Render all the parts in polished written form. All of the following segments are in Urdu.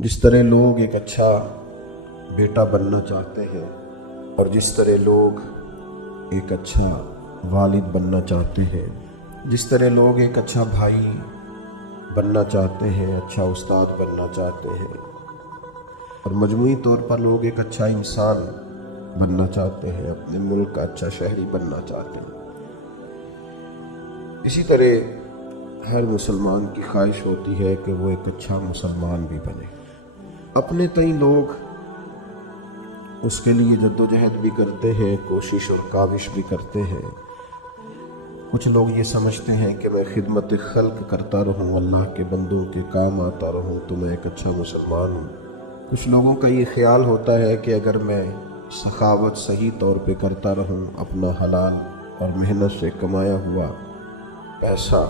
جس طرح لوگ ایک اچھا بیٹا بننا چاہتے ہیں اور جس طرح لوگ ایک اچھا والد بننا چاہتے ہیں، جس طرح لوگ ایک اچھا بھائی بننا چاہتے ہیں، اچھا استاد بننا چاہتے ہیں، اور مجموعی طور پر لوگ ایک اچھا انسان بننا چاہتے ہیں، اپنے ملک کا اچھا شہری بننا چاہتے ہیں، اسی طرح ہر مسلمان کی خواہش ہوتی ہے کہ وہ ایک اچھا مسلمان بھی بنے۔ اپنے تئیں لوگ اس کے لیے جد و جہد بھی کرتے ہیں، کوشش اور کاوش بھی کرتے ہیں۔ کچھ لوگ یہ سمجھتے ہیں کہ میں خدمت خلق کرتا رہوں، اللہ کے بندوں کے کام آتا رہوں تو میں ایک اچھا مسلمان ہوں۔ کچھ لوگوں کا یہ خیال ہوتا ہے کہ اگر میں سخاوت صحیح طور پہ کرتا رہوں، اپنا حلال اور محنت سے کمایا ہوا پیسہ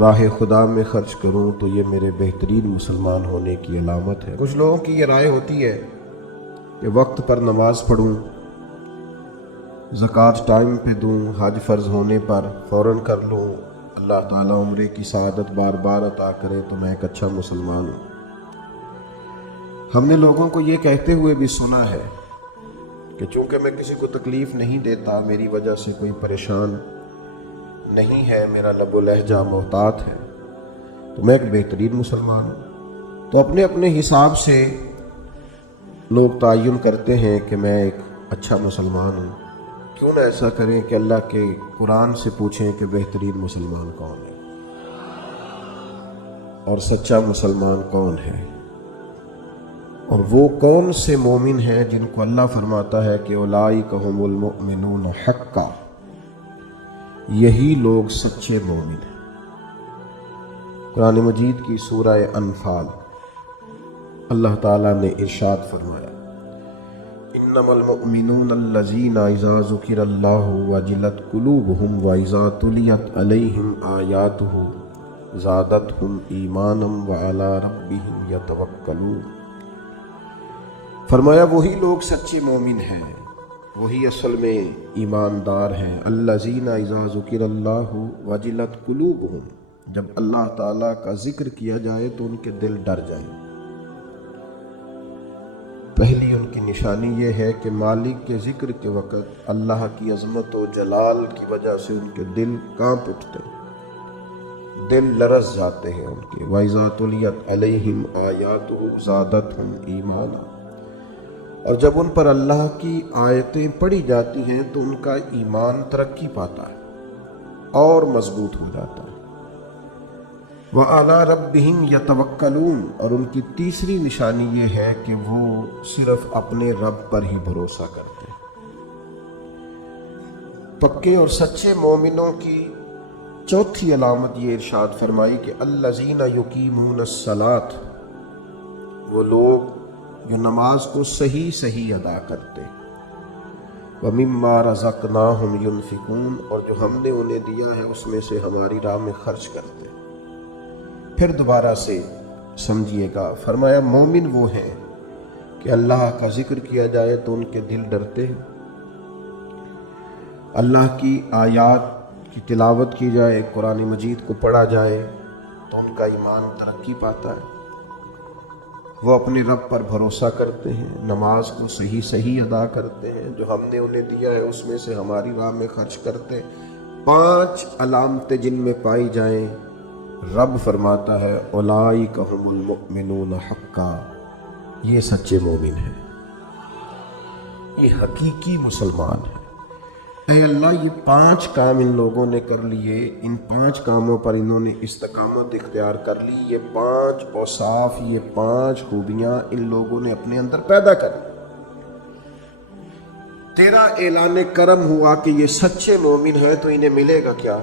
راہ خدا میں خرچ کروں تو یہ میرے بہترین مسلمان ہونے کی علامت ہے۔ کچھ لوگوں کی یہ رائے ہوتی ہے کہ وقت پر نماز پڑھوں، زکوٰۃ ٹائم پہ دوں، حج فرض ہونے پر فوراً کر لوں، اللہ تعالیٰ عمرے کی سعادت بار بار عطا کرے تو میں ایک اچھا مسلمان ہوں۔ ہم نے لوگوں کو یہ کہتے ہوئے بھی سنا ہے کہ چونکہ میں کسی کو تکلیف نہیں دیتا، میری وجہ سے کوئی پریشان نہیں ہے، میرا لب و لہجہ محتاط ہے، تو میں ایک بہترین مسلمان ہوں۔ تو اپنے اپنے حساب سے لوگ تعین کرتے ہیں کہ میں ایک اچھا مسلمان ہوں۔ کیوں نہ ایسا کریں کہ اللہ کے قرآن سے پوچھیں کہ بہترین مسلمان کون ہے اور سچا مسلمان کون ہے، اور وہ کون سے مومن ہیں جن کو اللہ فرماتا ہے کہ اولئک ھم المؤمنون حقا، یہی لوگ سچے مومن ہیں۔ قرآن مجید کی سورہ انفال اللہ تعالیٰ نے ارشاد فرمایا، انما المؤمنون الذین اذا ذکر اللہ وجلت قلوبہم واذا تلیت علیہم آیاتہ زادتہم ایمانا وعلی ربہم یتوکلون۔ فرمایا وہی لوگ سچے مومن ہیں، وہی اصل میں ایماندار ہیں۔ الذین اذا ذکر اللہ وجلت قلوبہم، جب اللہ تعالیٰ کا ذکر کیا جائے تو ان کے دل ڈر جائیں۔ پہلی ان کی نشانی یہ ہے کہ مالک کے ذکر کے وقت اللہ کی عظمت و جلال کی وجہ سے ان کے دل کانپ اٹھتے ہیں، دل لرز جاتے ہیں ان کے۔ وَإِذَا تُلِيَتْ عَلَيْهِمْ آيَاتُهُ زَادَتْهُمْ ایمانا، اور جب ان پر اللہ کی آیتیں پڑھی جاتی ہیں تو ان کا ایمان ترقی پاتا ہے اور مضبوط ہو جاتا ہے۔ وَعَلَىٰ رَبِّهِمْ يَتَوَكَّلُونَ، اور ان کی تیسری نشانی یہ ہے کہ وہ صرف اپنے رب پر ہی بھروسہ کرتے ہیں۔ پکے اور سچے مومنوں کی چوتھی علامت یہ ارشاد فرمائی کہ الَّذِينَ يُقِيمُونَ الصَّلَاةَ، وہ لوگ جو نماز کو صحیح ادا کرتے، وَمِمَّا رَزَقْنَاهُمْ يُنْفِقُونَ، اور جو ہم نے انہیں دیا ہے اس میں سے ہماری راہ میں خرچ کرتے۔ پھر دوبارہ سے سمجھیے گا، فرمایا مومن وہ ہیں کہ اللہ کا ذکر کیا جائے تو ان کے دل ڈرتے ہیں، اللہ کی آیات کی تلاوت کی جائے، قرآن مجید کو پڑھا جائے تو ان کا ایمان ترقی پاتا ہے، وہ اپنے رب پر بھروسہ کرتے ہیں، نماز کو صحیح ادا کرتے ہیں، جو ہم نے انہیں دیا ہے اس میں سے ہماری راہ میں خرچ کرتے ہیں۔ 5 علامتیں جن میں پائی جائیں، رب فرماتا ہے اولئک ھم المؤمنون حقا، یہ سچے مومن ہیں، یہ حقیقی مسلمان ہیں۔ اے اللہ، یہ 5 کام ان لوگوں نے کر لیے، ان 5 کاموں پر انہوں نے استقامت اختیار کر لی، یہ 5 اوصاف، یہ 5 خوبیاں ان لوگوں نے اپنے اندر پیدا کر لی۔ تیرا اعلان کرم ہوا کہ یہ سچے مومن ہیں تو انہیں ملے گا کیا؟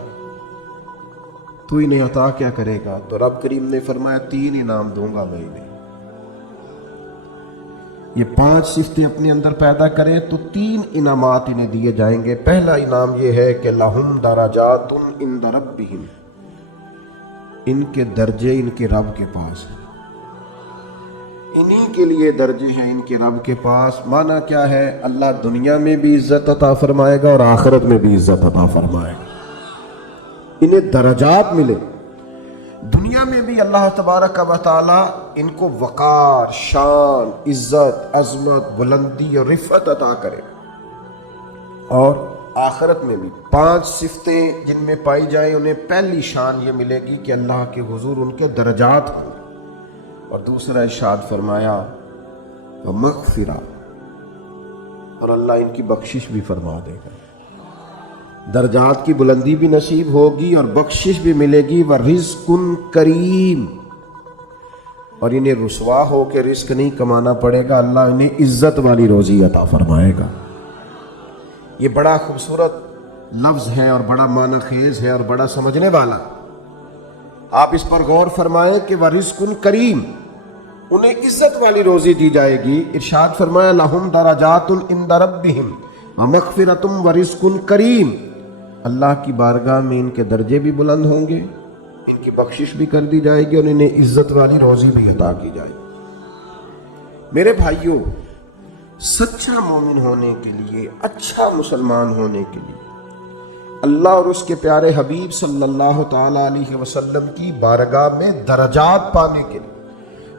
تو انہیں عطا کیا کرے گا؟ تو رب کریم نے فرمایا 3 انعام دوں گا میں انہیں۔ یہ 5 صفتیں اپنے اندر پیدا کریں تو 3 انعامات انہیں دیے جائیں گے۔ پہلا انعام یہ ہے کہ لہم درجات عند ربہم، ان کے درجے ان کے رب کے پاس ہیں، انہی کے لیے درجے ہیں ان کے رب کے پاس۔ معنی کیا ہے؟ اللہ دنیا میں بھی عزت عطا فرمائے گا اور آخرت میں بھی عزت عطا فرمائے گا، انہیں درجات ملے، دنیا میں بھی اللہ تبارک و تعالی ان کو وقار، شان، عزت، عظمت، بلندی اور رفعت عطا کرے، اور آخرت میں بھی 5 صفتیں جن میں پائی جائیں انہیں پہلی شان یہ ملے گی کہ اللہ کے حضور ان کے درجات ہوں، اور دوسرا ارشاد فرمایا ومغفرہ، اور اللہ ان کی بخشش بھی فرما دے گا، درجات کی بلندی بھی نصیب ہوگی اور بخشش بھی ملے گی، ورزق کریم، اور انہیں رسوا ہو کے رزق نہیں کمانا پڑے گا، اللہ انہیں عزت والی روزی عطا فرمائے گا۔ یہ بڑا خوبصورت لفظ ہے اور بڑا معنی خیز ہے اور بڑا سمجھنے والا، آپ اس پر غور فرمائیں کہ ورزق کریم، انہیں عزت والی روزی دی جائے گی۔ ارشاد فرمایا لہم درجات عند ربہم ومغفرۃ ورزق کریم، اللہ کی بارگاہ میں ان کے درجے بھی بلند ہوں گے، ان کی بخشش بھی کر دی جائے گی اور انہیں عزت والی روزی بھی عطا کی جائے گی۔ میرے بھائیوں، سچا مومن ہونے کے لیے، اچھا مسلمان ہونے کے لیے، اللہ اور اس کے پیارے حبیب صلی اللہ تعالی علیہ وسلم کی بارگاہ میں درجات پانے کے لیے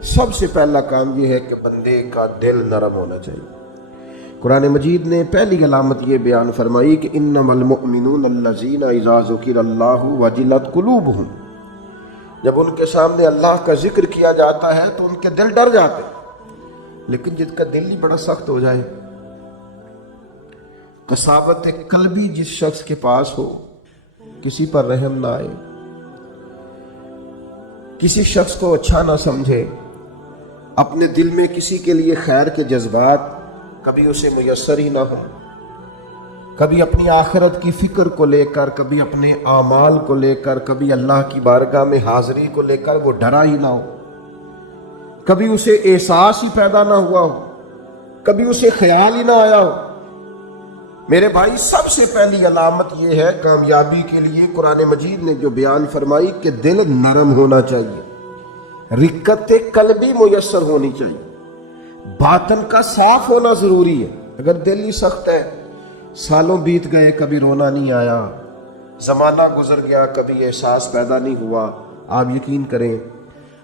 سب سے پہلا کام یہ ہے کہ بندے کا دل نرم ہونا چاہیے۔ قرآن مجید نے پہلی علامت یہ بیان فرمائی کہ انما المؤمنون الذین اذا ذکر اللہ وجلت قلوبہم، جب ان کے سامنے اللہ کا ذکر کیا جاتا ہے تو ان کے دل ڈر جاتے ہیں، لیکن جس کا دل ہی بڑا سخت ہو جائے، قساوت قلبی جس شخص کے پاس ہو، کسی پر رحم نہ آئے، کسی شخص کو اچھا نہ سمجھے، اپنے دل میں کسی کے لیے خیر کے جذبات کبھی اسے میسر ہی نہ ہو، کبھی اپنی آخرت کی فکر کو لے کر، کبھی اپنے اعمال کو لے کر، کبھی اللہ کی بارگاہ میں حاضری کو لے کر وہ ڈرا ہی نہ ہو، کبھی اسے احساس ہی پیدا نہ ہوا ہو، کبھی اسے خیال ہی نہ آیا ہو۔ میرے بھائی، سب سے پہلی علامت یہ ہے کامیابی کے لیے قرآن مجید نے جو بیان فرمائی کہ دل نرم ہونا چاہیے، رقت قلبی میسر ہونی چاہیے، باطن کا صاف ہونا ضروری ہے۔ اگر دل ہی سخت ہے، سالوں بیت گئے کبھی رونا نہیں آیا، زمانہ گزر گیا کبھی احساس پیدا نہیں ہوا، آپ یقین کریں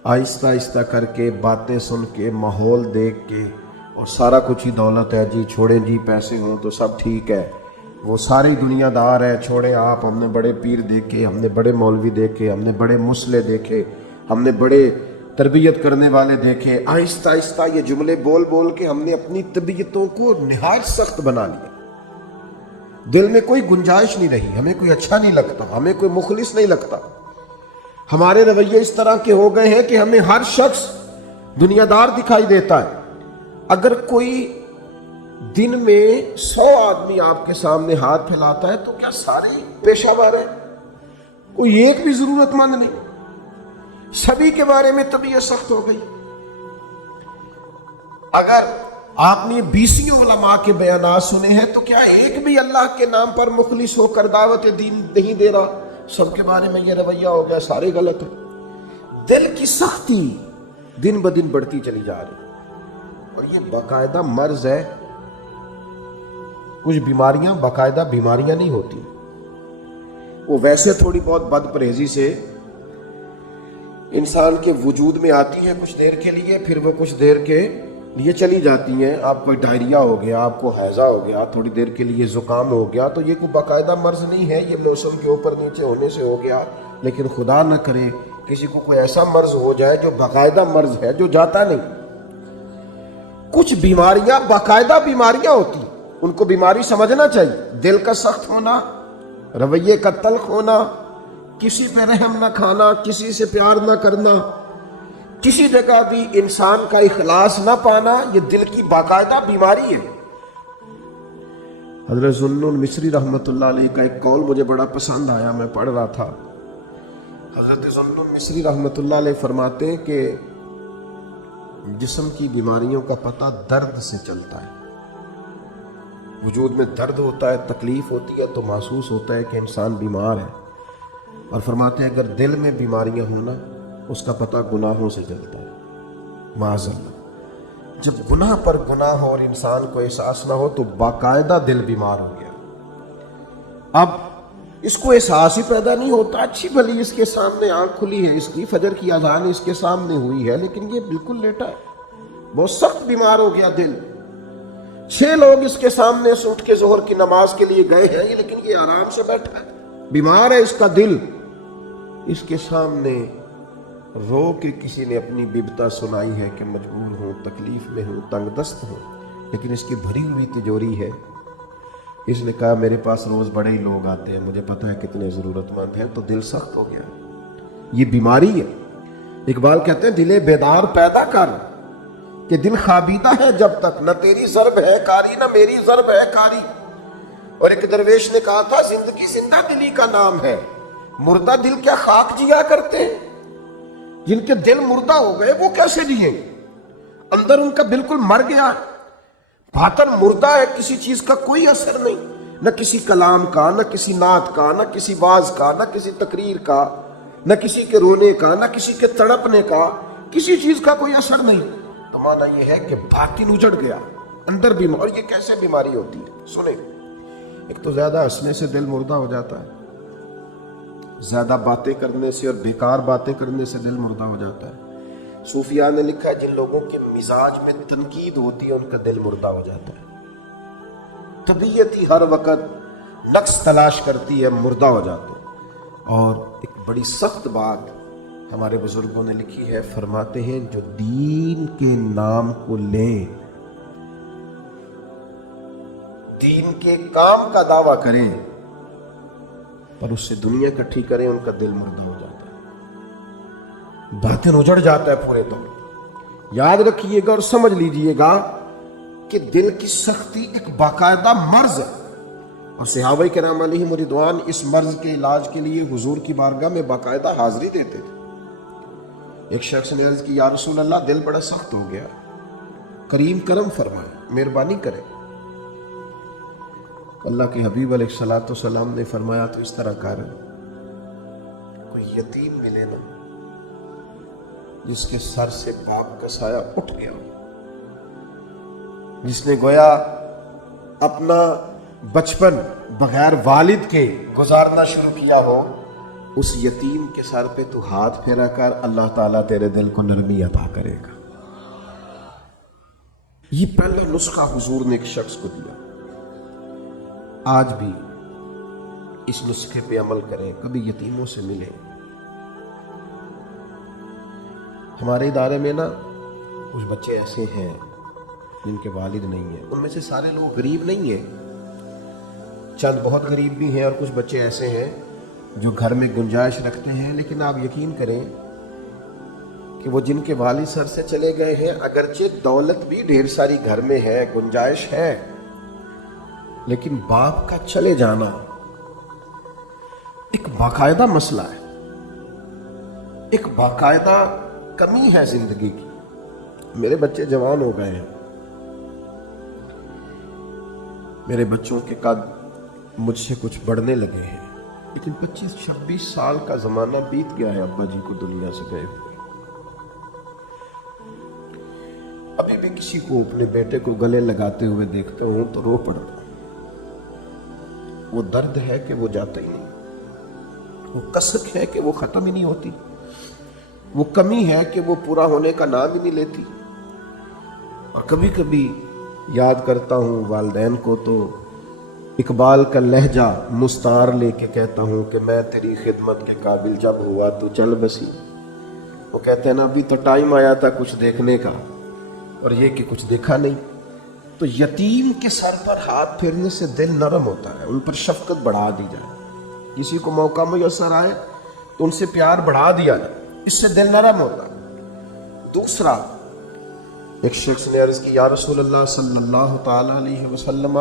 آہستہ آہستہ کر کے، باتیں سن کے، ماحول دیکھ کے، اور سارا کچھ ہی دولت ہے جی، چھوڑیں جی پیسے ہوں تو سب ٹھیک ہے، وہ ساری دنیا دار ہے، چھوڑیں آپ، ہم نے بڑے پیر دیکھے، ہم نے بڑے مولوی دیکھے، ہم نے بڑے مسلح دیکھے، ہم نے بڑے تربیت کرنے والے دیکھے، آہستہ آہستہ یہ جملے بول بول کے ہم نے اپنی طبیعتوں کو نہایت سخت بنا لیا، دل میں کوئی گنجائش نہیں رہی، ہمیں کوئی اچھا نہیں لگتا، ہمیں کوئی مخلص نہیں لگتا، ہمارے رویے اس طرح کے ہو گئے ہیں کہ ہمیں ہر شخص دنیا دار دکھائی دیتا ہے۔ اگر کوئی دن میں 100 آدمی آپ کے سامنے ہاتھ پھیلاتا ہے تو کیا سارے پیشہ ور ہیں؟ کوئی ایک بھی ضرورت مند نہیں، سبھی کے بارے میں طبیعت سخت ہو گئی۔ اگر آپ نے 20 علماء کے بیانات سنے ہیں تو کیا ایک بھی اللہ کے نام پر مخلص ہو کر دعوت دین نہیں دے رہا؟ سب کے بارے میں یہ رویہ ہو گیا، سارے غلط ہیں۔ دل کی سختی دن بدن بڑھتی چلی جا رہی، اور یہ باقاعدہ مرض ہے۔ کچھ بیماریاں باقاعدہ بیماریاں نہیں ہوتی، وہ ویسے تھوڑی بہت بد پرہیزی سے انسان کے وجود میں آتی ہیں کچھ دیر کے لیے، پھر وہ کچھ دیر کے لیے چلی جاتی ہیں۔ آپ کو ڈائریا ہو گیا، آپ کو ہیضہ ہو گیا، تھوڑی دیر کے لیے زکام ہو گیا، تو یہ کوئی باقاعدہ مرض نہیں ہے، یہ موسم کے اوپر نیچے ہونے سے ہو گیا۔ لیکن خدا نہ کرے کسی کو کوئی ایسا مرض ہو جائے جو باقاعدہ مرض ہے، جو جاتا نہیں۔ کچھ بیماریاں باقاعدہ بیماریاں ہوتی، ان کو بیماری سمجھنا چاہیے۔ دل کا سخت ہونا، رویے کا تلخ ہونا، کسی پہ رحم نہ کھانا، کسی سے پیار نہ کرنا، کسی جگہ بھی انسان کا اخلاص نہ پانا، یہ دل کی باقاعدہ بیماری ہے۔ حضرت ذوالنون مصری رحمۃ اللہ علیہ کا ایک قول مجھے بڑا پسند آیا، میں پڑھ رہا تھا۔ حضرت ذوالنون مصری رحمۃ اللہ علیہ فرماتے ہیں کہ جسم کی بیماریوں کا پتہ درد سے چلتا ہے۔ وجود میں درد ہوتا ہے، تکلیف ہوتی ہے تو محسوس ہوتا ہے کہ انسان بیمار ہے، اور فرماتے ہیں اگر دل میں بیماریاں ہونا اس کا پتہ گناہوں سے چلتا ہے، معاذ اللہ۔ جب گناہ پر گناہ ہو اور انسان کو احساس نہ ہو تو باقاعدہ دل بیمار ہو گیا۔ اب اس کو احساس ہی پیدا نہیں ہوتا، اچھی بھلی اس کے سامنے آنکھ کھلی ہے، اس کی فجر کی اذان اس کے سامنے ہوئی ہے، لیکن یہ بالکل لیٹا ہے، بہت سخت بیمار ہو گیا دل۔ 6 لوگ اس کے سامنے سے اٹھ کے ظہر کی نماز کے لیے گئے ہیں، لیکن یہ آرام سے بیٹھا ہے، بیمار ہے اس کا دل۔ اس کے سامنے رو کے کسی نے اپنی ببتا سنائی ہے کہ مجبور ہوں، تکلیف میں ہوں، تنگ دست ہوں، لیکن اس کی بھری ہوئی تجوری ہے۔ اس نے کہا میرے پاس روز بڑے ہی لوگ آتے ہیں، مجھے پتہ ہے کتنے ضرورت مند ہیں، تو دل سخت ہو گیا۔ یہ بیماری ہے۔ اقبال کہتے ہیں دل بیدار پیدا کر کہ دل خوابیدہ ہے جب تک، نہ تیری ضرب ہے کاری نہ میری ضرب ہے کاری۔ اور ایک درویش نے کہا تھا زندگی زندہ دلی کا نام ہے، مردہ دل کیا خاک جیا کرتے ہیں؟ جن کے دل مردہ ہو گئے وہ کیسے جیے؟ اندر ان کا بالکل مر گیا، باطن مردہ ہے، کسی چیز کا کوئی اثر نہیں، نہ کسی کلام کا، نہ کسی نعت کا، نہ کسی واز کا، نہ کسی تقریر کا، نہ کسی کے رونے کا، نہ کسی کے تڑپنے کا، کسی چیز کا کوئی اثر نہیں۔ تو معنی یہ ہے کہ باطن اجڑ گیا، اندر بیمار۔ اور یہ کیسے بیماری ہوتی ہے؟ سنیں، ایک تو زیادہ ہنسنے سے دل مردہ ہو جاتا ہے، زیادہ باتیں کرنے سے اور بیکار باتیں کرنے سے دل مردہ ہو جاتا ہے۔ صوفیاء نے لکھا ہے جن لوگوں کے مزاج میں تنقید ہوتی ہے ان کا دل مردہ ہو جاتا ہے، طبیعت ہی ہر وقت نقص تلاش کرتی ہے، مردہ ہو جاتے ہیں۔ اور ایک بڑی سخت بات ہمارے بزرگوں نے لکھی ہے، فرماتے ہیں جو دین کے نام کو لیں، دین کے کام کا دعویٰ کریں پر اس سے دنیا اکٹھی کریں، ان کا دل مردہ ہو جاتا ہے، باطن اجڑ جاتا ہے پورے طور پر۔ یاد رکھیے گا اور سمجھ لیجئے گا کہ دل کی سختی ایک باقاعدہ مرض ہے، اور صحابہ کرام علیہم رضوان اس مرض کے علاج کے لیے حضور کی بارگاہ میں باقاعدہ حاضری دیتے تھے۔ ایک شخص نے عرض کی یا رسول اللہ دل بڑا سخت ہو گیا، کریم کرم فرمائے، مہربانی کرے۔ اللہ کے حبیب علیہ الصلوۃ والسلام نے فرمایا تو اس طرح کر، کوئی یتیم ملے نا جس کے سر سے پاک کا سایہ اٹھ گیا، جس نے گویا اپنا بچپن بغیر والد کے گزارنا شروع کیا ہو، اس یتیم کے سر پہ تو ہاتھ پھیرا کر، اللہ تعالیٰ تیرے دل کو نرمی عطا کرے گا۔ یہ پہلا نسخہ حضور نے ایک شخص کو دیا۔ آج بھی اس نسخے پہ عمل کریں، کبھی یتیموں سے ملیں۔ ہمارے ادارے میں نا کچھ بچے ایسے ہیں جن کے والد نہیں ہیں، ان میں سے سارے لوگ غریب نہیں ہیں، چند بہت غریب بھی ہیں، اور کچھ بچے ایسے ہیں جو گھر میں گنجائش رکھتے ہیں، لیکن آپ یقین کریں کہ وہ جن کے والد سر سے چلے گئے ہیں، اگرچہ دولت بھی ڈھیر ساری گھر میں ہے، گنجائش ہے، لیکن باپ کا چلے جانا ایک باقاعدہ مسئلہ ہے، ایک باقاعدہ کمی ہے زندگی کی۔ میرے بچے جوان ہو گئے ہیں، میرے بچوں کے قد مجھ سے کچھ بڑھنے لگے ہیں، لیکن 25-26 سال کا زمانہ بیت گیا ہے ابا جی کو دنیا سے گئے ہوئے۔ ابھی بھی کسی کو اپنے بیٹے کو گلے لگاتے ہوئے دیکھتا ہوں تو رو پڑتا ہوں۔ وہ درد ہے کہ وہ جاتا ہی نہیں، وہ کسک ہے کہ وہ ختم ہی نہیں ہوتی، وہ کمی ہے کہ وہ پورا ہونے کا نام ہی نہیں لیتی۔ اور کبھی کبھی یاد کرتا ہوں والدین کو تو اقبال کا لہجہ مستعار لے کے کہتا ہوں کہ میں تیری خدمت کے قابل جب ہوا تو چل بسی۔ وہ کہتے ہیں نا ابھی تو ٹائم آیا تھا کچھ دیکھنے کا، اور یہ کہ کچھ دیکھا نہیں۔ تو یتیم کے سر پر ہاتھ پھیرنے سے دل نرم ہوتا ہے، ان پر شفقت بڑھا دی جائے، کسی کو موقع میسر آئے تو ان سے پیار بڑھا دیا جائے، اس سے دل نرم ہوتا ہے۔ دوسرا، ایک شخص نے عرض کی یا رسول اللہ صلی اللہ تعالی علیہ وسلم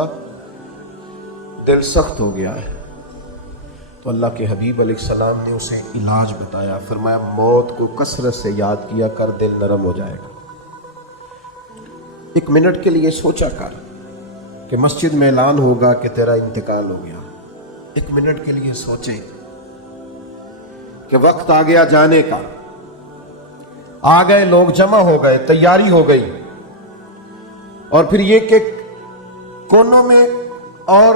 دل سخت ہو گیا ہے، تو اللہ کے حبیب علیہ السلام نے اسے علاج بتایا، فرمایا موت کو کثرت سے یاد کیا کر، دل نرم ہو جائے گا۔ 1 منٹ کے لیے سوچا کر کہ مسجد میں اعلان ہوگا کہ تیرا انتقال ہو گیا، 1 منٹ کے لیے سوچیں کہ وقت آ گیا جانے کا، آ گئے لوگ جمع ہو گئے، تیاری ہو گئی، اور پھر یہ کہ کونوں میں اور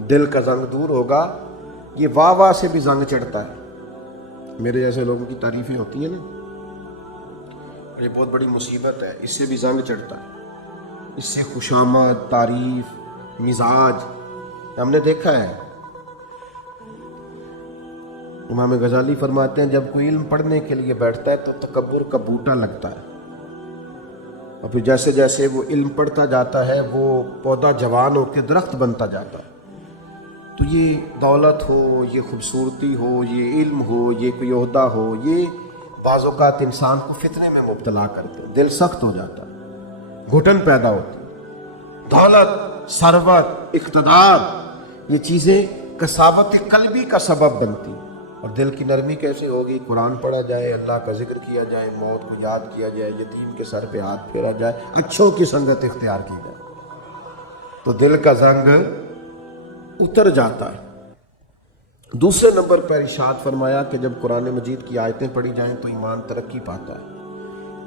دل کا زنگ دور ہوگا. یہ واہ واہ سے بھی زنگ چڑھتا ہے. میرے جیسے لوگوں کی تعریفیں ہوتی ہیں نا, یہ بہت بڑی مصیبت ہے. اس سے بھی زنگ چڑھتا ہے. اس سے خوشامد, تعریف, مزاج ہم نے دیکھا ہے. امام غزالی فرماتے ہیں جب کوئی علم پڑھنے کے لیے بیٹھتا ہے تو تکبر کا بوٹا لگتا ہے, اور پھر جیسے جیسے وہ علم پڑھتا جاتا ہے وہ پودا جوان ہو کے درخت بنتا جاتا ہے. تو یہ دولت ہو, یہ خوبصورتی ہو, یہ علم ہو, یہ کوئی عہدہ ہو, یہ بعض اوقات انسان کو فتنے میں مبتلا کرتے ہیں. دل سخت ہو جاتا ہے, گھٹن پیدا ہوتی. دولت, ثروت, اقتدار, یہ چیزیں کساوت قلبی کا سبب بنتی. اور دل کی نرمی کیسے ہوگی؟ قرآن پڑھا جائے, اللہ کا ذکر کیا جائے, موت کو یاد کیا جائے, یتیم کے سر پہ ہاتھ پھیرا جائے, اچھوں کی سنگت اختیار کی جائے, تو دل کا زنگ اتر جاتا ہے. دوسرے نمبر پر ارشاد فرمایا کہ جب قرآن مجید کی آیتیں پڑھی جائیں تو ایمان ترقی پاتا ہے.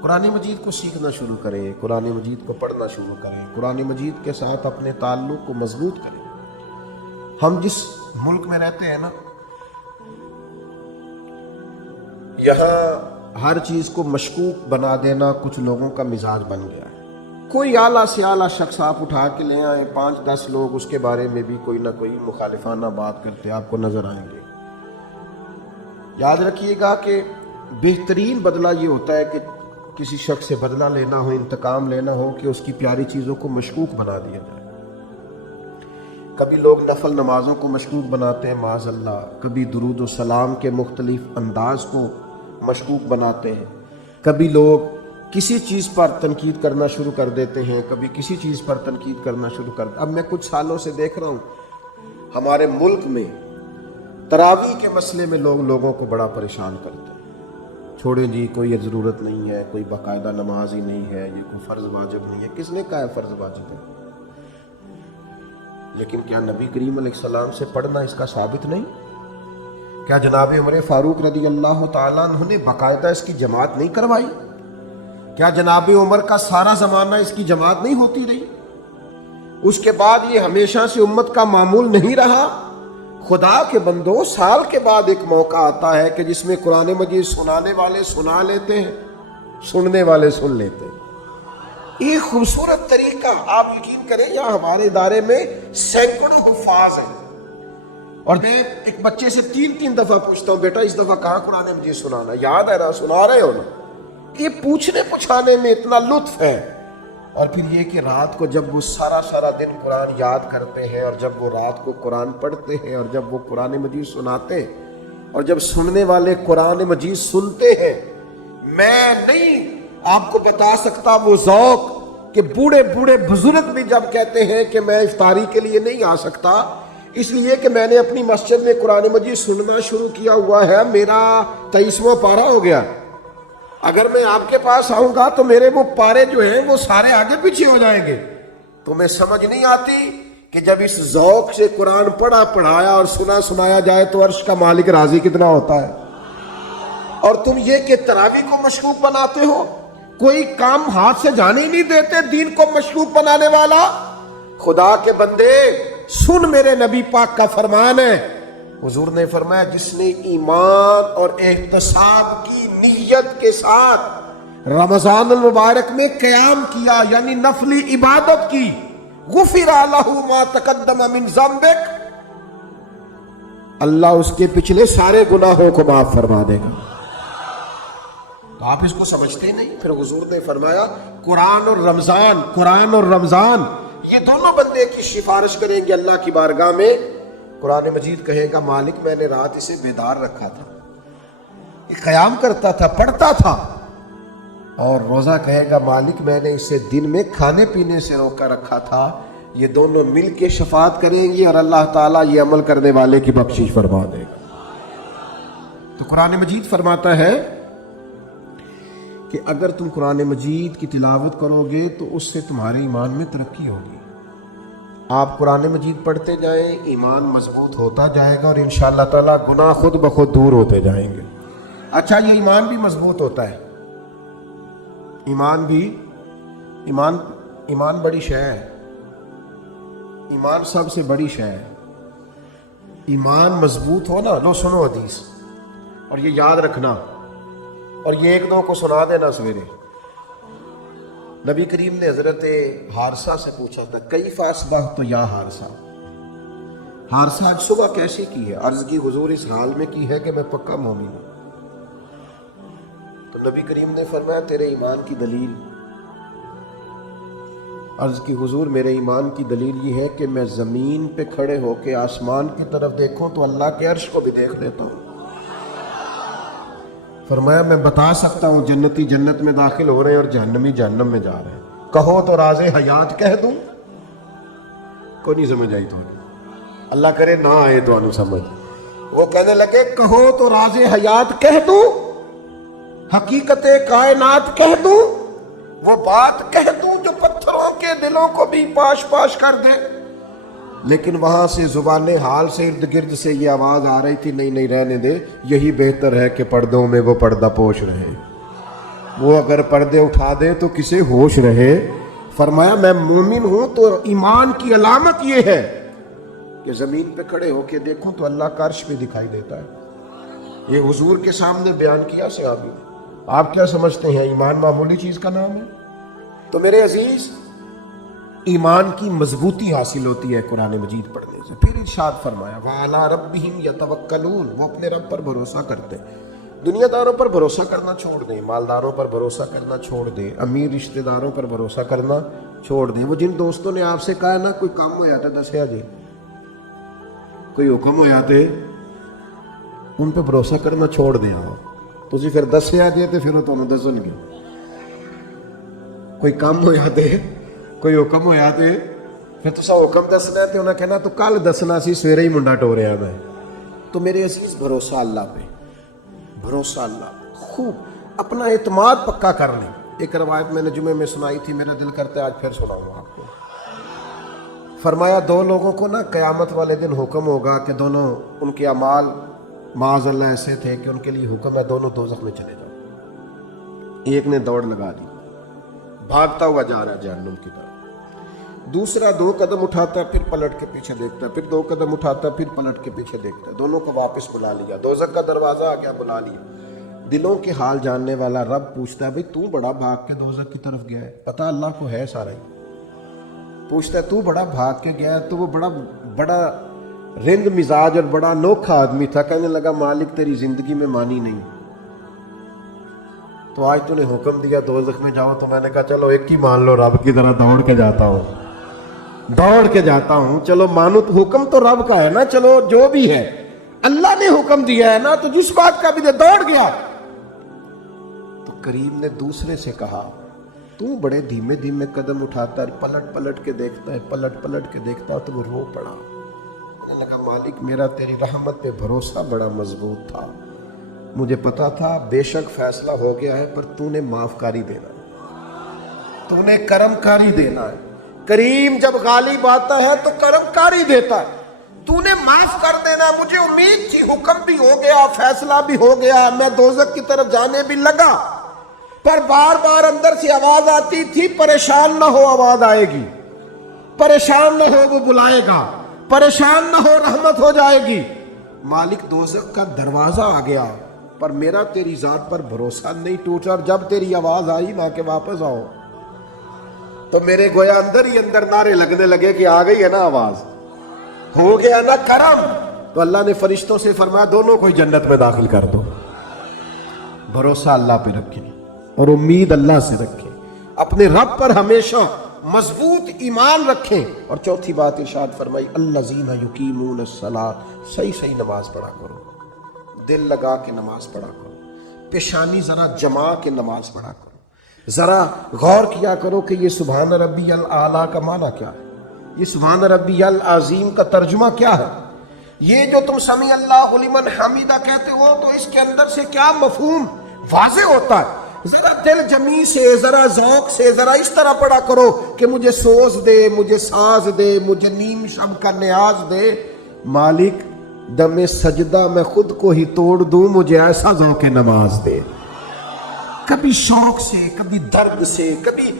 قرآن مجید کو سیکھنا شروع کریں, قرآن مجید کو پڑھنا شروع کریں, قرآن مجید کے ساتھ اپنے تعلق کو مضبوط کریں. ہم جس ملک میں رہتے ہیں نا, یہاں ہر چیز کو مشکوک بنا دینا کچھ لوگوں کا مزاج بن گیا ہے. کوئی اعلیٰ سے اعلیٰ شخص آپ اٹھا کے لے آئیں, 5-10 لوگ اس کے بارے میں بھی کوئی نہ کوئی مخالفانہ بات کرتے آپ کو نظر آئیں گے. یاد رکھیے گا کہ بہترین بدلہ یہ ہوتا ہے کہ کسی شخص سے بدلہ لینا ہو, انتقام لینا ہو, کہ اس کی پیاری چیزوں کو مشکوک بنا دیا جائے. کبھی لوگ نفل نمازوں کو مشکوک بناتے ہیں معاذ اللہ, کبھی درود و سلام کے مختلف انداز کو مشکوک بناتے ہیں, کبھی لوگ کسی چیز پر تنقید کرنا شروع کر دیتے ہیں, کبھی کسی چیز پر تنقید کرنا شروع کر. اب میں کچھ سالوں سے دیکھ رہا ہوں ہمارے ملک میں تراویح کے مسئلے میں لوگوں کو بڑا پریشان کرتے ہیں. چھوڑیں جی, کوئی ضرورت نہیں ہے, کوئی باقاعدہ نماز ہی نہیں ہے, یہ کوئی فرض واجب نہیں ہے. کس نے کہا ہے فرض واجب ہے؟ لیکن کیا نبی کریم علیہ السلام سے پڑھنا اس کا ثابت نہیں؟ کیا جناب عمر فاروق رضی اللہ تعالیٰ عنہ نے باقاعدہ اس کی جماعت نہیں کروائی؟ کیا جناب عمر کا سارا زمانہ اس کی جماعت نہیں ہوتی رہی؟ اس کے بعد یہ ہمیشہ سے امت کا معمول نہیں رہا؟ خدا کے بندو, سال کے بعد ایک موقع آتا ہے کہ جس میں قرآن مجید سنانے والے سنا لیتے ہیں, سننے والے سن لیتے ہیں. ایک خوبصورت طریقہ, آپ یقین کریں یہاں ہمارے ادارے میں سینکڑوں حفاظ ہیں, اور میں ایک بچے سے 3 دفعہ پوچھتا ہوں, بیٹا اس دفعہ کہاں قرآن مجید سنانا, یاد ہے نا, سنا رہے ہو نا. یہ پوچھنے پوچھانے میں اتنا لطف ہے. اور پھر یہ کہ رات کو جب وہ سارا دن قرآن یاد کرتے ہیں, اور جب وہ رات کو قرآن پڑھتے ہیں, اور جب وہ قرآن مجید سناتے, اور جب سننے والے قرآن مجید سنتے ہیں, میں نہیں آپ کو بتا سکتا وہ ذوق کہ بوڑھے بزرگ بھی جب کہتے ہیں کہ میں افطاری کے لیے نہیں آ سکتا اس لیے کہ میں نے اپنی مسجد میں قرآن مجید سننا شروع کیا ہوا ہے, میرا 23واں پارہ ہو گیا, اگر میں آپ کے پاس آؤں گا تو میرے وہ پارے جو ہیں وہ سارے آگے پیچھے ہو جائیں گے. تمہیں سمجھ نہیں آتی کہ جب اس ذوق سے قرآن پڑھایا اور سنایا جائے تو عرش کا مالک راضی کتنا ہوتا ہے. اور تم یہ کہ تراویح کو مشکوک بناتے ہو, کوئی کام ہاتھ سے جانے نہیں دیتے دین کو مشکوک بنانے والا. خدا کے بندے سن, میرے نبی پاک کا فرمان ہے, حضور نے فرمایا جس نے ایمان اور احتساب کی نیت کے ساتھ رمضان المبارک میں قیام کیا, یعنی نفلی عبادت کی, غفر لہ ما تقدم من ذنبک, اللہ اس کے پچھلے سارے گناہوں کو معاف فرما دے گا. تو آپ اس کو سمجھتے نہیں. پھر حضور نے فرمایا قرآن اور رمضان یہ دونوں بندے کی سفارش کریں گے اللہ کی بارگاہ میں. قرآن مجید کہے گا مالک میں نے رات اسے بیدار رکھا تھا, یہ قیام کرتا تھا, پڑھتا تھا. اور روزہ کہے گا مالک میں نے اسے دن میں کھانے پینے سے روکا رکھا تھا. یہ دونوں مل کے شفاعت کریں گے اور اللہ تعالیٰ یہ عمل کرنے والے کی بخشش فرما دے گا. تو قرآن مجید فرماتا ہے کہ اگر تم قرآن مجید کی تلاوت کرو گے تو اس سے تمہارے ایمان میں ترقی ہوگی. آپ قرآن مجید پڑھتے جائیں, ایمان مضبوط ہوتا جائے گا, اور انشاءاللہ تعالیٰ گناہ خود بخود دور ہوتے جائیں گے. اچھا, یہ ایمان بھی مضبوط ہوتا ہے. ایمان بڑی شے ہے, ایمان سب سے بڑی شے ہے. ایمان مضبوط ہو نا، لو سنو حدیث اور یہ یاد رکھنا، اور یہ ایک دو کو سنا دینا سویرے۔ نبی کریم نے حضرت حارثہ سے پوچھا تھا کیف اصبحت یا حارثہ، حارثہ آج صبح کیسی کی ہے؟ عرض کی حضور اس حال میں کی ہے کہ میں پکا مومن ہوں۔ تو نبی کریم نے فرمایا تیرے ایمان کی دلیل؟ عرض کی حضور میرے ایمان کی دلیل یہ ہے کہ میں زمین پہ کھڑے ہو کے آسمان کی طرف دیکھوں تو اللہ کے عرش کو بھی دیکھ لیتا ہوں۔ فرمایا میں بتا سکتا ہوں جنتی جنت میں داخل ہو رہے ہیں اور جہنمی جہنم میں جا رہے ہیں، کہو تو راز حیات کہہ دوں؟ کوئی نہیں سمجھ آئی تو اللہ کرے نہ آئے تو انو سمجھ۔ وہ کہنے لگے کہو تو راز حیات کہہ دوں، حقیقت کائنات کہہ دوں، وہ بات کہہ دوں جو پتھروں کے دلوں کو بھی پاش پاش کر دے۔ لیکن وہاں سے زبان حال سے ارد گرد سے یہ آواز آ رہی تھی نہیں رہنے دے، یہی بہتر ہے کہ پردوں میں وہ پردہ پوش رہے، وہ اگر پردے اٹھا دے تو کسے ہوش رہے۔ فرمایا میں مومن ہوں تو ایمان کی علامت یہ ہے کہ زمین پہ کھڑے ہو کے دیکھوں تو اللہ کا عرش پہ دکھائی دیتا ہے۔ یہ حضور کے سامنے بیان کیا صحابی۔ آپ کیا سمجھتے ہیں ایمان معمولی چیز کا نام ہے؟ تو میرے عزیز ایمان کی مضبوطی حاصل ہوتی ہے قرآن مجید پڑھنے سے۔ پھر ارشاد فرمایا وَعَلَىٰ رَبِّهِمْ يَتَوَكَّلُونَ، وہ اپنے رب پر بھروسہ کرتے ہیں۔ دنیا داروں پر بھروسہ کرنا چھوڑ دیں، مالداروں پر بھروسہ کرنا چھوڑ دیں، امیر رشتہ داروں پر بھروسہ کرنا چھوڑ دیں۔ وہ جن دوستوں نے آپ سے کہا نا کوئی کام ہو جاتا دسیا جی، کوئی حکم ہو جاتے، ان پہ بھروسہ کرنا چھوڑ دیں۔ تسی پھر دسیا جی تو پھر وہ تمہیں دسن گے۔ کوئی کام ہو جاتے، کوئی حکم ہو جاتے، پھر تسا حکم دسنا ہے تو انہیں کہنا تو کل دسنا سی، سویرے ہی منڈا ٹوریا میں۔ تو میرے عزیز بھروسہ اللہ پہ، بھروسہ اللہ پہ، خوب اپنا اعتماد پکا کر لیں۔ ایک روایت میں نے جمعے میں سنائی تھی، میرا دل کرتا ہے آج پھر سناؤں آپ کو۔ فرمایا دو لوگوں کو نا قیامت والے دن حکم ہوگا کہ دونوں ان کے اعمال معاذ اللہ ایسے تھے کہ ان کے لیے حکم ہے دونوں دوزخ میں چلے جاؤ۔ ایک نے دوڑ لگا دی، بھاگتا ہوا جا رہا ہے جہنم کی طرف، دوسرا 2 قدم اٹھاتا ہے پھر پلٹ کے پیچھے دیکھتا ہے، پھر 2 قدم اٹھاتا ہے پھر پلٹ کے پیچھے دیکھتا ہے، دونوں کو واپس بلا لیا، دوزخ کا دروازہ آ گیا، بلا لیا۔ دلوں کے حال جاننے والا رب پوچھتا ہے بھئی تو بڑا بھاگ کے دوزخ کی طرف گیا ہے؟ پتہ اللہ کو ہے سارا ہی۔ پوچھتا ہے تو بڑا بھاگ کے گیا ہے، تو وہ بڑا رند مزاج اور بڑا انوکھا آدمی تھا، کہنے لگا مالک تیری زندگی میں مانی نہیں، تو آج تو نے حکم دیا دوزخ میں جاؤ، تو میں نے کہا چلو ایک ہی مان لو، رب کی طرح دوڑ کے جاتا ہوں، چلو مانو تو حکم تو رب کا ہے نا، چلو جو بھی ہے اللہ نے حکم دیا ہے نا، تو جس بات کا بھی دے دوڑ گیا۔ تو کریم نے دوسرے سے کہا تو بڑے دھیمے دھیمے قدم اٹھاتا ہے، پلٹ پلٹ کے دیکھتا ہے، تو وہ رو پڑا۔ میں نے کہا مالک میرا تیری رحمت پہ بھروسہ بڑا مضبوط تھا، مجھے پتا تھا بے شک فیصلہ ہو گیا ہے، پر تو نے معاف کاری دینا ہے، تو نے کرم کاری دینا ہے۔ کریم جب غالب آتا ہے تو کرم کاری دیتا ہے، تو نے معاف کر دینا۔ مجھے امید تھی حکم بھی ہو گیا، فیصلہ بھی ہو گیا، میں دوزخ کی طرف جانے بھی لگا، پر بار بار اندر سے آواز آتی تھی پریشان نہ ہو، آواز آئے گی، پریشان نہ ہو وہ بلائے گا، پریشان نہ ہو رحمت ہو جائے گی۔ مالک دوزخ کا دروازہ آ گیا، پر میرا تیری ذات پر بھروسہ نہیں ٹوٹا، اور جب تیری آواز آئی نا کہ واپس آؤ، تو میرے گویا اندر ہی اندر نعرے لگنے لگے کہ آ گئی ہے نا آواز، ہو گیا نا کرم۔ تو اللہ نے فرشتوں سے فرمایا دونوں کو جنت میں داخل کر دو۔ بھروسہ اللہ پہ رکھیں اور امید اللہ سے رکھیں، اپنے رب پر ہمیشہ مضبوط ایمان رکھیں۔ اور چوتھی بات ارشاد فرمائی الذین یقیمون الصلاۃ، صحیح نماز پڑھا کرو، دل لگا کے نماز پڑھا کرو، پیشانی ذرا جما کے نماز پڑھا کرو، ذرا غور کیا کرو کہ یہ سبحان ربی الاعلیٰ کا معنی کیا ہے، یہ سبحان ربی العظیم کا ترجمہ کیا ہے، یہ جو تم سمیع اللہ لمن حمیدہ کہتے ہو تو اس کے اندر سے کیا مفہوم واضح ہوتا ہے۔ ذرا دل جمی سے، ذرا ذوق سے، ذرا اس طرح پڑھا کرو کہ مجھے سوز دے، مجھے ساز دے، مجھے نیم شب کا نیاز دے۔ مالک دم سجدہ میں خود کو ہی توڑ دوں، مجھے ایسا ذوق نماز دے۔ کبھی شوق سے، کبھی درد سے، کبھی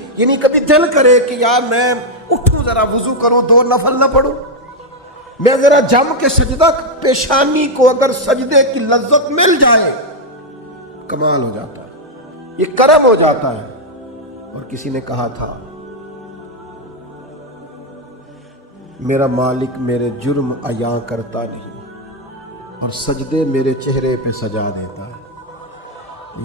دل کرے کہ یار میں اٹھوں ذرا وضو کروں 2 نفل نہ پڑھوں، میں ذرا جم کے سجدہ، پیشانی کو اگر سجدے کی لذت مل جائے کمال ہو جاتا ہے، یہ کرم ہو جاتا ہے۔ اور کسی نے کہا تھا میرا مالک میرے جرم عیاں کرتا نہیں اور سجدے میرے چہرے پہ سجا دیتا ہے۔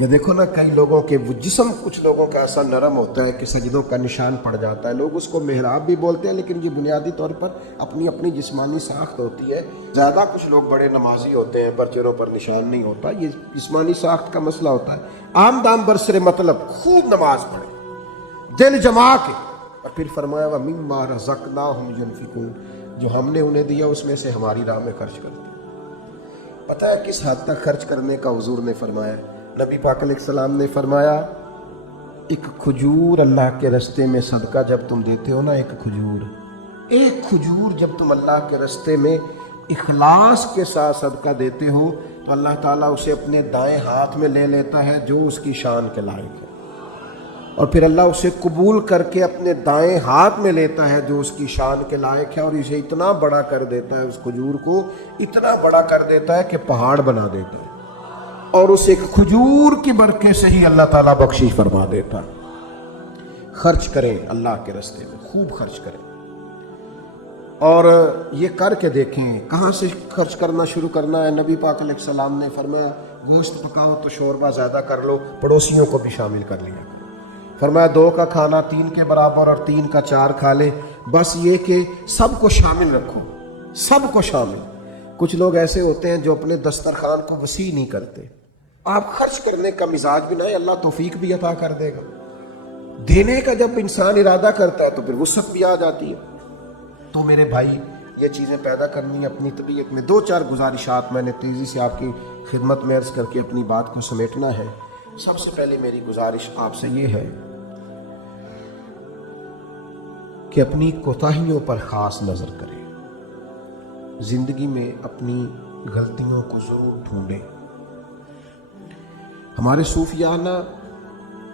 یہ دیکھو نا، کئی لوگوں کے وہ جسم کچھ لوگوں کا ایسا نرم ہوتا ہے کہ سجدوں کا نشان پڑ جاتا ہے، لوگ اس کو محراب بھی بولتے ہیں، لیکن یہ بنیادی طور پر اپنی اپنی جسمانی ساخت ہوتی ہے۔ زیادہ کچھ لوگ بڑے نمازی ہوتے ہیں پر چہروں پر نشان نہیں ہوتا، یہ جسمانی ساخت کا مسئلہ ہوتا ہے۔ عام دام برسر مطلب خوب نماز پڑھے دل جما کے، اور پھر فرمایا وَمِمَّا رَزَقْنَاهُمْ يُنْفِقُونَ، جو ہم نے انہیں دیا اس میں سے ہماری راہ میں خرچ کرتے ہیں۔ پتہ ہے کس حد تک خرچ کرنے کا حضور نے فرمایا؟ نبی پاک علیہ السلام نے فرمایا ایک کھجور اللہ کے رستے میں صدقہ جب تم دیتے ہو نا، ایک کھجور جب تم اللہ کے رستے میں اخلاص کے ساتھ صدقہ دیتے ہو تو اللہ تعالیٰ اسے اپنے دائیں ہاتھ میں لے لیتا ہے جو اس کی شان کے لائق ہے، اور پھر اللہ اسے قبول کر کے اپنے دائیں ہاتھ میں لیتا ہے جو اس کی شان کے لائق ہے، اور اسے اتنا بڑا کر دیتا ہے، اس کھجور کو اتنا بڑا کر دیتا ہے کہ پہاڑ بنا دیتا ہے، اور اس ایک کھجور کی برکت سے ہی اللہ تعالیٰ بخشش فرما دیتا ہے۔ خرچ کریں اللہ کے راستے میں، خوب خرچ کریں، اور یہ کر کے دیکھیں کہاں سے خرچ کرنا شروع کرنا ہے۔ نبی پاک علیہ السلام نے فرمایا گوشت پکاؤ تو شوربہ زیادہ کر لو، پڑوسیوں کو بھی شامل کر لیا۔ فرمایا 2 کا کھانا 3 کے برابر اور 3 کا 4 کھا لے، بس یہ کہ سب کو شامل رکھو، سب کو شامل۔ کچھ لوگ ایسے ہوتے ہیں جو اپنے دسترخوان کو وسیع نہیں کرتے۔ آپ خرچ کرنے کا مزاج بھی نہ ہے، اللہ توفیق بھی عطا کر دے گا۔ دینے کا جب انسان ارادہ کرتا ہے تو پھر وسعت بھی آ جاتی ہے۔ تو میرے بھائی یہ چیزیں پیدا کرنی ہے اپنی طبیعت میں۔ 2-4 گزارشات میں نے تیزی سے آپ کی خدمت میں عرض کر کے اپنی بات کو سمیٹنا ہے۔ سب سے پہلے میری گزارش آپ سے یہ ہے کہ اپنی کوتاہیوں پر خاص نظر کریں، زندگی میں اپنی غلطیوں کو ضرور ڈھونڈیں۔ ہمارے صوفیانہ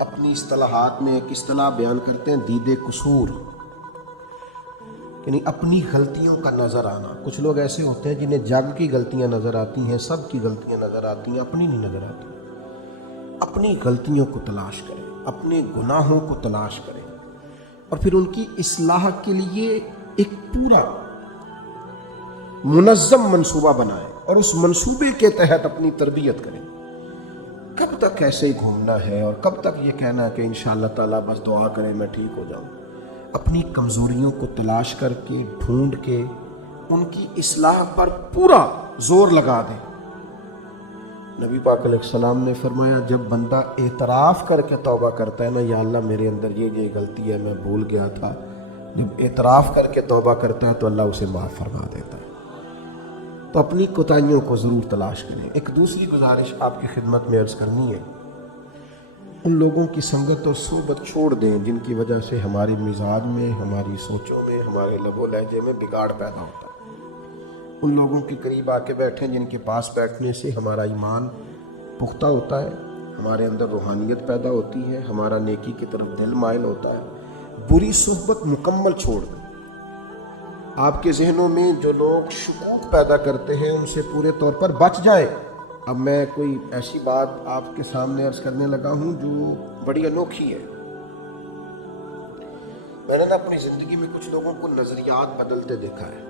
اپنی اصطلاحات میں ایک اصطلاح بیان کرتے ہیں دید قصور، یعنی اپنی غلطیوں کا نظر آنا۔ کچھ لوگ ایسے ہوتے ہیں جنہیں جگ کی غلطیاں نظر آتی ہیں، سب کی غلطیاں نظر آتی ہیں، اپنی نہیں نظر آتی۔ اپنی غلطیوں کو تلاش کریں، اپنے گناہوں کو تلاش کریں، اور پھر ان کی اصلاح کے لیے ایک پورا منظم منصوبہ بنائیں اور اس منصوبے کے تحت اپنی تربیت کریں۔ کب تک ایسے ہی گھومنا ہے اور کب تک یہ کہنا ہے کہ انشاءاللہ تعالیٰ بس دعا کریں میں ٹھیک ہو جاؤں؟ اپنی کمزوریوں کو تلاش کر کے ڈھونڈ کے ان کی اصلاح پر پورا زور لگا دیں۔ نبی پاک علیہ السلام نے فرمایا جب بندہ اعتراف کر کے توبہ کرتا ہے نا، یا اللہ میرے اندر یہ غلطی ہے میں بھول گیا تھا، جب اعتراف کر کے توبہ کرتا ہے تو اللہ اسے معاف فرما دیتا ہے۔ تو اپنی کوتاہیوں کو ضرور تلاش کریں۔ ایک دوسری گزارش آپ کی خدمت میں عرض کرنی ہے، ان لوگوں کی سنگت اور صحبت چھوڑ دیں جن کی وجہ سے ہماری مزاج میں، ہماری سوچوں میں، ہمارے لب و لہجے میں بگاڑ پیدا ہوتا ہے۔ ان لوگوں کے قریب آ کے بیٹھیں جن کے پاس بیٹھنے سے ہمارا ایمان پختہ ہوتا ہے، ہمارے اندر روحانیت پیدا ہوتی ہے، ہمارا نیکی کی طرف دل مائل ہوتا ہے۔ بری صحبت مکمل چھوڑ دیں۔ آپ کے ذہنوں میں جو لوگ شکوک پیدا کرتے ہیں ان سے پورے طور پر بچ جائیں۔ اب میں کوئی ایسی بات آپ کے سامنے عرض کرنے لگا ہوں جو بڑی انوکھی ہے۔ میں نے اپنی زندگی میں کچھ لوگوں کو نظریات بدلتے دیکھا ہے۔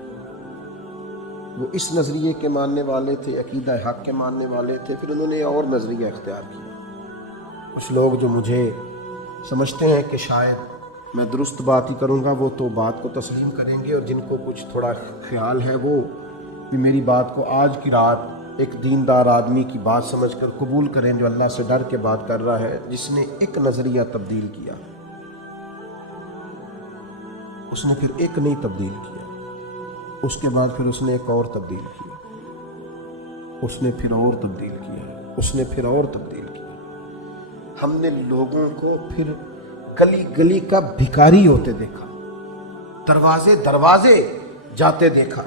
وہ اس نظریے کے ماننے والے تھے، عقیدہ حق کے ماننے والے تھے، پھر انہوں نے اور نظریہ اختیار کیا۔ کچھ لوگ جو مجھے سمجھتے ہیں کہ شاید میں درست بات ہی کروں گا وہ تو بات کو تسلیم کریں گے، اور جن کو کچھ تھوڑا خیال ہے وہ بھی میری بات کو آج کی رات ایک دیندار آدمی کی بات سمجھ کر قبول کریں جو اللہ سے ڈر کے بات کر رہا ہے، جس نے ایک نظریہ تبدیل کیا، اس نے پھر ایک نہیں تبدیل کیا، اس کے بعد پھر اس نے ایک اور تبدیل کیا، اس نے پھر اور تبدیل کیا، اس نے پھر اور تبدیل کیا۔ ہم نے لوگوں کو پھر گلی گلی کا بھکاری ہوتے دیکھا، دروازے دروازے جاتے دیکھا۔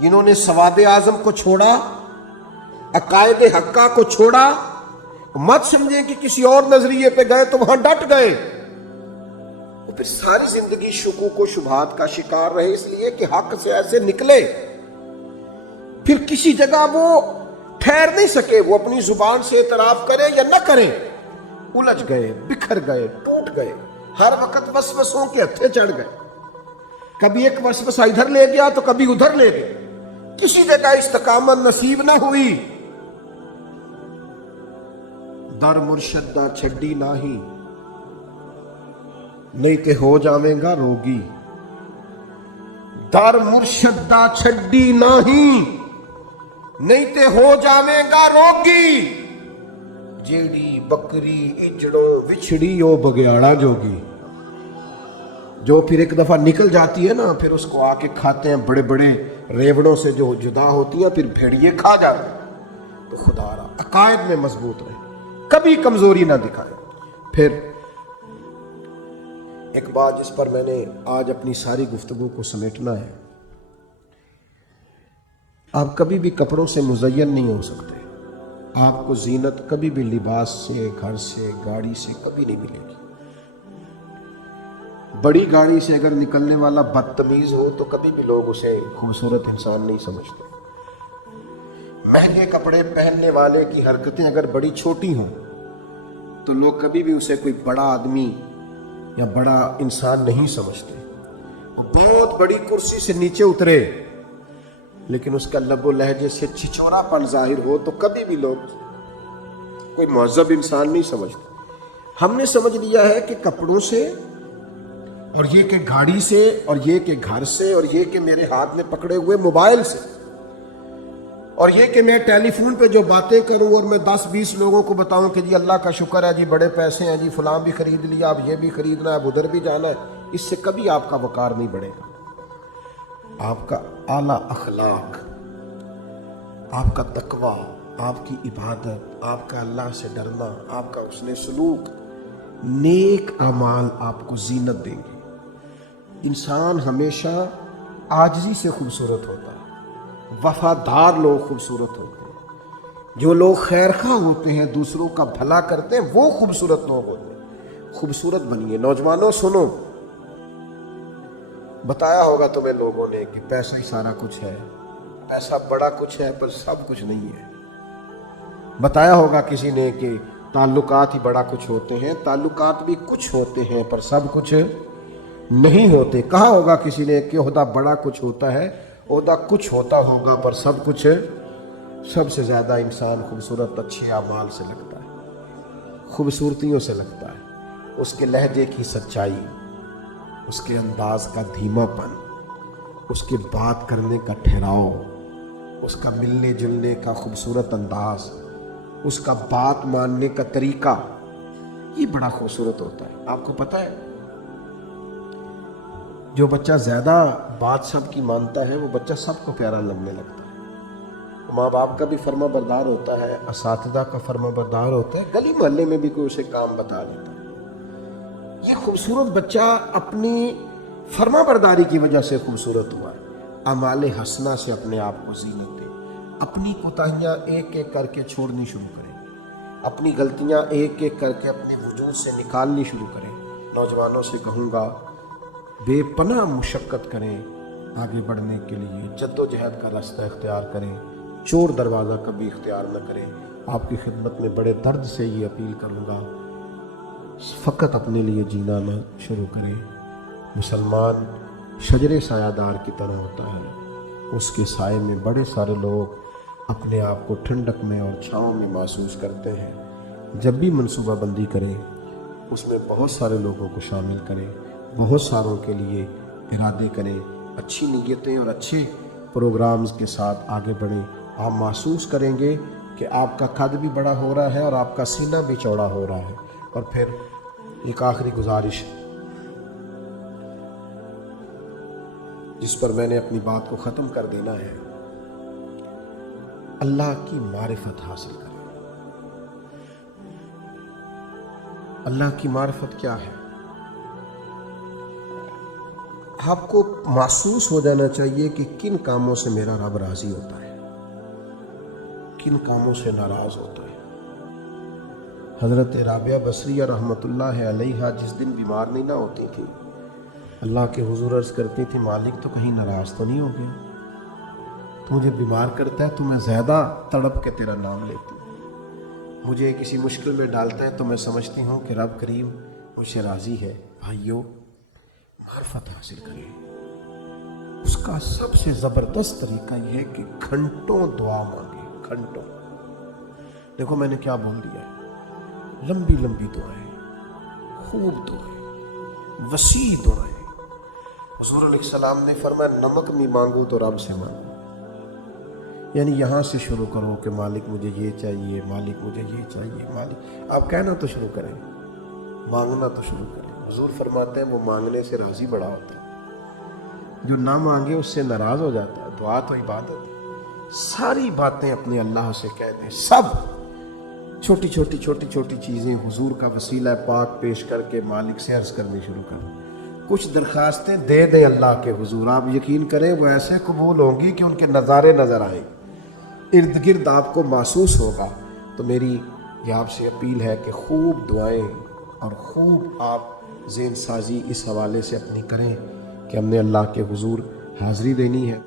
جنہوں نے سواد اعظم کو چھوڑا، عقائد حقہ کو چھوڑا، مت سمجھیں کہ کسی اور نظریے پہ گئے تو وہاں ڈٹ گئے، اور پھر ساری زندگی شکوک و شبہات کا شکار رہے، اس لیے کہ حق سے ایسے نکلے پھر کسی جگہ وہ ٹھہر نہیں سکے، وہ اپنی زبان سے اعتراف کرے یا نہ کرے، الجھ گئے، بکھر گئے، ٹوٹ گئے، ہر وقت وسوسوں کے ہتھے چڑھ گئے، کبھی ایک وسوسہ ادھر لے گیا تو کبھی ادھر لے گیا، کسی جگہ استقامت نصیب نہ ہوئی۔ در مرشد دا چھڈی ناہی، نہیں تے ہو جاویں گا روگی۔ در مرشد دا چھڈی ناہی، نہیں تے ہو جاویں گا روگی۔ جیڑی بکری اجڑوں وچھڑی او بگیاڑا جوگی۔ جو پھر ایک دفعہ نکل جاتی ہے نا، پھر اس کو آ کے کھاتے ہیں بڑے بڑے ریوڑوں سے جو جدا ہوتی ہیں، پھر بھیڑیے کھا جاتے ہیں۔ تو خدا را عقائد میں مضبوط رہے، کبھی کمزوری نہ دکھائے۔ پھر ایک بات جس پر میں نے آج اپنی ساری گفتگو کو سمیٹنا ہے، آپ کبھی بھی کپڑوں سے مزین نہیں ہو سکتے، آپ کو زینت کبھی بھی لباس سے، گھر سے، گاڑی سے کبھی نہیں ملے گی۔ بڑی گاڑی سے اگر نکلنے والا بدتمیز ہو تو کبھی بھی لوگ اسے خوبصورت انسان نہیں سمجھتے۔ مہنگے کپڑے پہننے والے کی حرکتیں اگر بڑی چھوٹی ہوں تو لوگ کبھی بھی اسے کوئی بڑا آدمی یا بڑا انسان نہیں سمجھتے۔ بہت بڑی کرسی سے نیچے اترے لیکن اس کا لب و لہجے سے چھچورا پن ظاہر ہو تو کبھی بھی لوگ کوئی مہذب انسان نہیں سمجھتے۔ ہم نے سمجھ لیا ہے کہ کپڑوں سے، اور یہ کہ گاڑی سے، اور یہ کہ گھر سے، اور یہ کہ میرے ہاتھ میں پکڑے ہوئے موبائل سے، اور یہ کہ میں ٹیلی فون پہ جو باتیں کروں اور میں 10-20 لوگوں کو بتاؤں کہ جی اللہ کا شکر ہے جی بڑے پیسے ہیں جی، فلاں بھی خرید لیا، اب یہ بھی خریدنا ہے، اب ادھر بھی جانا ہے، اس سے کبھی آپ کا وقار نہیں بڑھے گا۔ آپ کا اعلیٰ اخلاق، آپ کا تقوی، آپ کی عبادت، آپ کا اللہ سے ڈرنا، آپ کا حسن سلوک، نیک اعمال آپ کو زینت دیں گے۔ انسان ہمیشہ عاجزی سے خوبصورت ہوتا ہے، وفادار لوگ خوبصورت ہوتے ہیں، جو لوگ خیر خواہ ہوتے ہیں، دوسروں کا بھلا کرتے ہیں، وہ خوبصورت لوگ ہوتے ہیں۔ خوبصورت بنیے۔ نوجوانوں سنو، بتایا ہوگا تمہیں لوگوں نے کہ پیسہ ہی سارا کچھ ہے، پیسہ بڑا کچھ ہے پر سب کچھ نہیں ہے۔ بتایا ہوگا کسی نے کہ تعلقات ہی بڑا کچھ ہوتے ہیں، تعلقات بھی کچھ ہوتے ہیں پر سب کچھ نہیں ہوتے۔ کہا ہوگا کسی نے کہ عہدہ بڑا کچھ ہوتا ہے، عہدہ کچھ ہوتا ہوگا پر سب کچھ۔ سب سے زیادہ انسان خوبصورت اچھے اعمال سے لگتا ہے، خوبصورتیوں سے لگتا ہے۔ اس کے لہجے کی سچائی، اس کے انداز کا دھیما پن، اس کے بات کرنے کا ٹھہراؤ، اس کا ملنے جلنے کا خوبصورت انداز، اس کا بات ماننے کا طریقہ، یہ بڑا خوبصورت ہوتا ہے۔ آپ کو پتہ ہے جو بچہ زیادہ بات سب کی مانتا ہے وہ بچہ سب کو پیارا لگنے لگتا ہے، ماں باپ کا بھی فرما بردار ہوتا ہے، اساتذہ کا فرما بردار ہوتا ہے، گلی محلے میں بھی کوئی اسے کام بتا دیتا ہے۔ یہ خوبصورت بچہ اپنی فرما برداری کی وجہ سے خوبصورت ہوا ہے۔ اعمال حسنہ سے اپنے آپ کو زینت دے، اپنی کوتاہیاں ایک ایک کر کے چھوڑنی شروع کریں، اپنی غلطیاں ایک ایک کر کے اپنے وجود سے نکالنی شروع کریں۔ نوجوانوں سے کہوں گا بے پناہ مشقت کریں، آگے بڑھنے کے لیے جد و جہد کا راستہ اختیار کریں، چور دروازہ کبھی اختیار نہ کریں۔ آپ کی خدمت میں بڑے درد سے یہ اپیل کروں گا، فقط اپنے لیے جینا نہ شروع کریں۔ مسلمان شجر سایہ دار کی طرح ہوتا ہے، اس کے سائے میں بڑے سارے لوگ اپنے آپ کو ٹھنڈک میں اور چھاؤں میں محسوس کرتے ہیں۔ جب بھی منصوبہ بندی کریں اس میں بہت سارے لوگوں کو شامل کریں، بہت ساروں کے لیے ارادے کریں، اچھی نیتیں اور اچھے پروگرامز کے ساتھ آگے بڑھیں۔ آپ محسوس کریں گے کہ آپ کا قد بھی بڑا ہو رہا ہے اور آپ کا سینہ بھی چوڑا ہو رہا ہے۔ اور پھر ایک آخری گزارش جس پر میں نے اپنی بات کو ختم کر دینا ہے، اللہ کی معرفت حاصل کریں۔ اللہ کی معرفت کیا ہے؟ آپ کو محسوس ہو جانا چاہیے کہ کن کاموں سے میرا رب راضی ہوتا ہے، کن کاموں سے ناراض ہوتا ہے۔ حضرت رابعہ بصریہ رحمۃ اللہ علیہا جس دن بیمار نہیں نہ ہوتی تھی، اللہ کے حضور عرض کرتی تھی مالک تو کہیں ناراض تو نہیں ہو گیا؟ تو مجھے بیمار کرتا ہے تو میں زیادہ تڑپ کے تیرا نام لیتی ہوں، مجھے کسی مشکل میں ڈالتا ہے تو میں سمجھتی ہوں کہ رب کریم مجھ سے راضی ہے۔ بھائیوں، معرفت حاصل کریں، اس کا سب سے زبردست طریقہ یہ ہے کہ گھنٹوں دعا مانگیں، گھنٹوں۔ دیکھو میں نے کیا بول دیا ہے، لمبی لمبی دعائیں، خوب دعائیں، وسیع دعائیں۔ حضور علیہ السلام نے فرمایا نمک نہیں مانگو تو رب سے مانگو، یعنی یہاں سے شروع کرو کہ مالک مجھے یہ چاہیے، مالک مجھے یہ چاہیے، مالک۔ آپ کہنا تو شروع کریں، مانگنا تو شروع کریں۔ حضور فرماتے ہیں وہ مانگنے سے راضی بڑا ہوتا ہے، جو نہ مانگے اس سے ناراض ہو جاتا ہے۔ دعا تو عبادت ہے، ساری باتیں اپنے اللہ سے کہہ دیں، سب چھوٹی چھوٹی چھوٹی چھوٹی چیزیں حضور کا وسیلہ پاک پیش کر کے مالک سے عرض کرنی شروع کریں۔ کچھ درخواستیں دے دیں اللہ کے حضور، آپ یقین کریں وہ ایسے قبول ہوں گی کہ ان کے نظارے نظر آئیں، ارد گرد آپ کو محسوس ہوگا۔ تو میری یہ آپ سے اپیل ہے کہ خوب دعائیں اور خوب آپ ذہن سازی اس حوالے سے اپنی کریں کہ ہم نے اللہ کے حضور حاضری دینی ہے۔